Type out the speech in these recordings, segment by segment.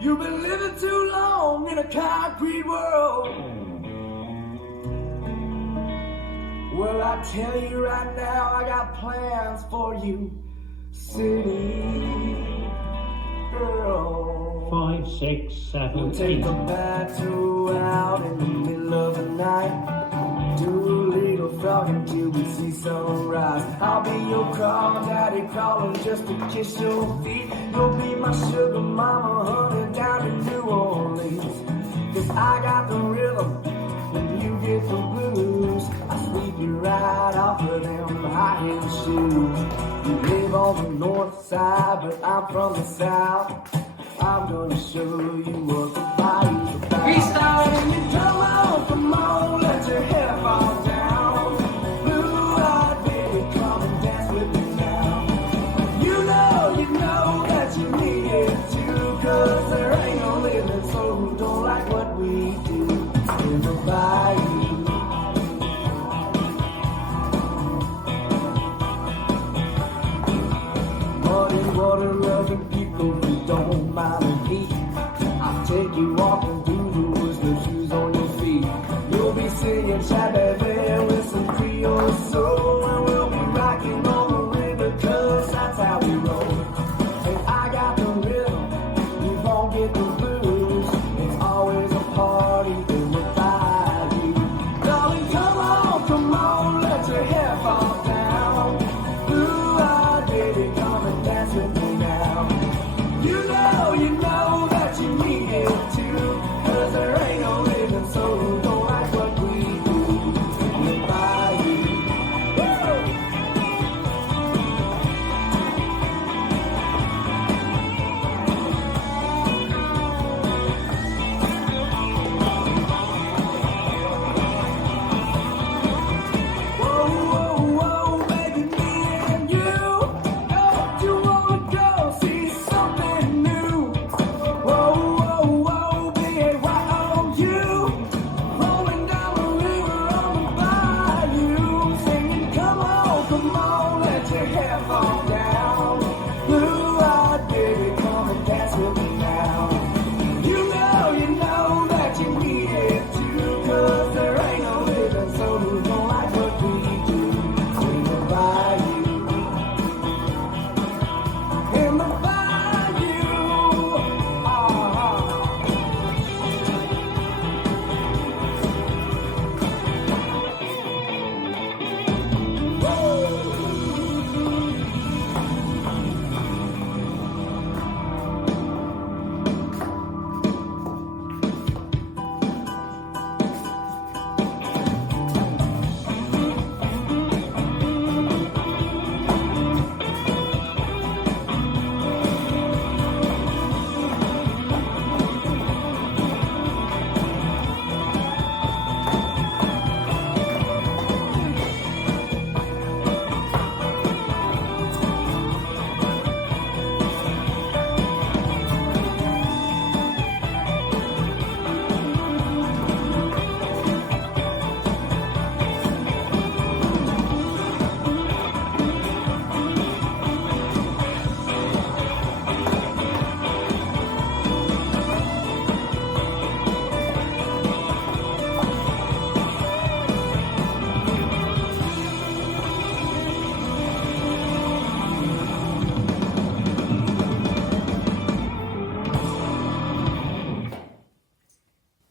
You've been living too long in a concrete world. Well, I tell you right now, I got plans for you, city girl. 5, 6, 7, We'll 8. take the battle out in the middle of the night. Do a little frog until we see sunrise. I'll be your crawdaddy crawling just to kiss your feet. You'll be my sugar mama, honey, down in New Orleans. 'Cause I got the rhythm and you get the blues. I sweep you right off of them high-heel shoes. You live on the north side, but I'm from the south. I'm gonna show you what the bayou's about. We started you come on, let your hair fall down. Blue-eyed baby, come and dance with me now. You know that you need it too, 'cause there ain't no living soul who don't like what we do in the bayou. Muddy water loving people who don't mind the heat. I'll take you walking through the woods with shoes on your feet. You'll be singing Shabbat with some Creole soul, and we'll be rocking on the river 'cause that's how we roll. And I got the rhythm, you won't get the blues. It's always a party in the bayou. Darling, come on, let your hair fall down. Blue-eyed baby, come and dance with me now. You know that you need it too, 'cause there ain't no living soul who don't like what we do in the bayou. Woo! Whoa, baby, me and you. Don't you wanna go see something new? Whoa, baby, why on you? Rolling down the river on the bayou, singing, come on, let your hair fall down. Blue-eyed baby, come and dance with me now. You know that you need it too, 'cause there ain't no living soul who don't like what we do in the bayou. In the bayou,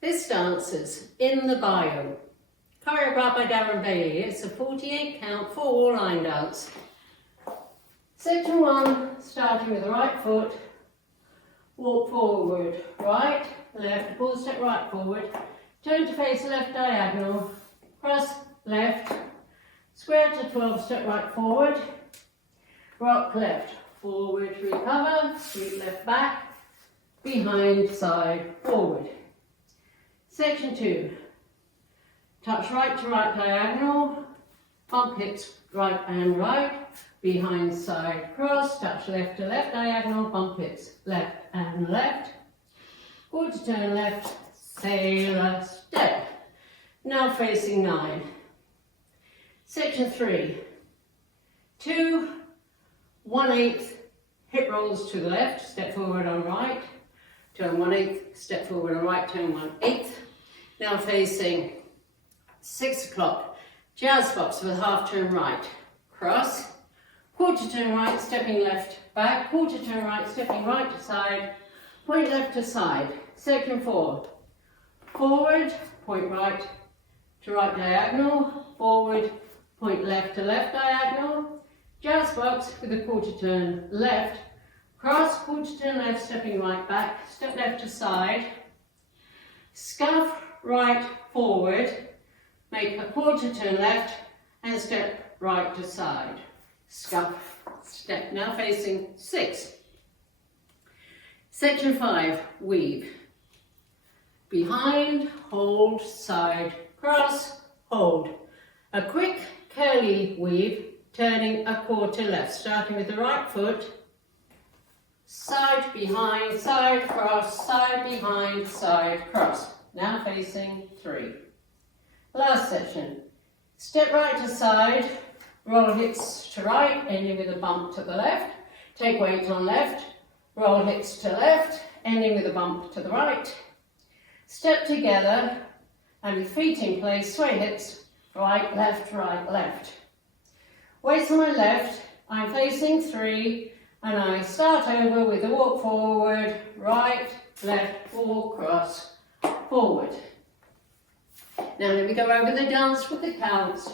This dance is In the Bayou, choreographed by Bayou. It's a 48 count 4-wall line dance. Section 1, starting with the right foot, walk forward, right, left, pull step right forward, turn to face the left diagonal, cross left, square to 12 step right forward, rock left, forward, recover, sweep left back, behind, side, forward. Section 2, touch right to right diagonal, bump hips right and right, behind side cross, touch left to left diagonal, bump hips left and left, quarter turn left, sailor step. Now facing 9. Section 3, 2 1/8 hip rolls to the left, step forward on right, turn 1/8, step forward and right, turn 1/8. Now facing 6 o'clock, jazz box with half turn right, cross, quarter turn right, stepping left, back, quarter turn right, stepping right to side, point left to side, section 4, forward, point right to right diagonal, forward, point left to left diagonal, jazz box with a quarter turn left, cross, quarter turn left, stepping right back, step left to side, scuff right forward, make a quarter turn left and step right to side, scuff, step, now facing 6. Section 5, weave, behind, hold, side, cross, hold, a quick curly weave, turning a quarter left, starting with the right foot, side, behind, side, cross, side, behind, side, cross. Now facing 3. Last section. Step right to side, roll hips to right, ending with a bump to the left. Take weight on left, roll hips to left, ending with a bump to the right. Step together, and with feet in place, sway hips, right, left, right, left. Weights on my left, I'm facing 3, and I start over with a walk forward, right, left, walk, cross, forward. Now let me go over the dance with the counts.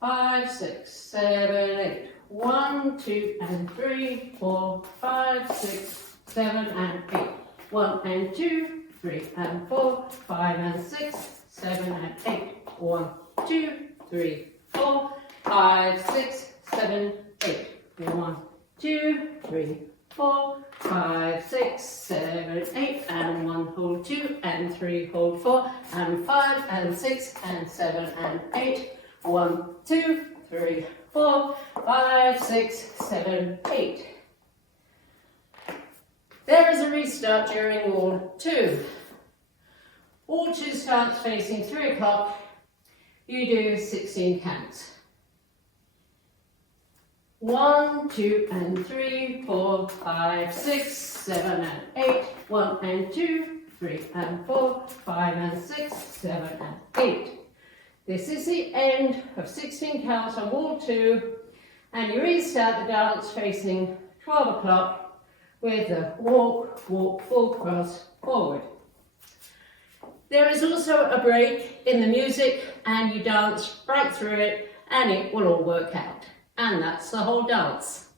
5, 6, 7, 8. 1, 2 and 3, 4, 5, 6, 7 and 8. 1 and 2, 3 and 4, 5 and 6, 7 and 8. 1, 2, 3, 4, 5, 6, 7, 8. 1, 2, 3, 4, 5, 6, 7, 8, and 1, hold 2, and 3, hold 4, and 5, and 6, and 7, and 8. 1, 2, 3, 4, 5, 6, 7, 8. There is a restart during wall 2. Wall 2 starts facing 3 o'clock. You do 16 counts. 1, 2 and 3, 4, 5, 6, 7 and 8. 1 and 2, 3 and 4, 5 and 6, 7 and 8. This is the end of 16 counts on wall 2, and you restart the dance facing 12 o'clock with the walk, walk, full cross, forward. There is also a break in the music, and you dance right through it, and it will all work out. And that's the whole dance.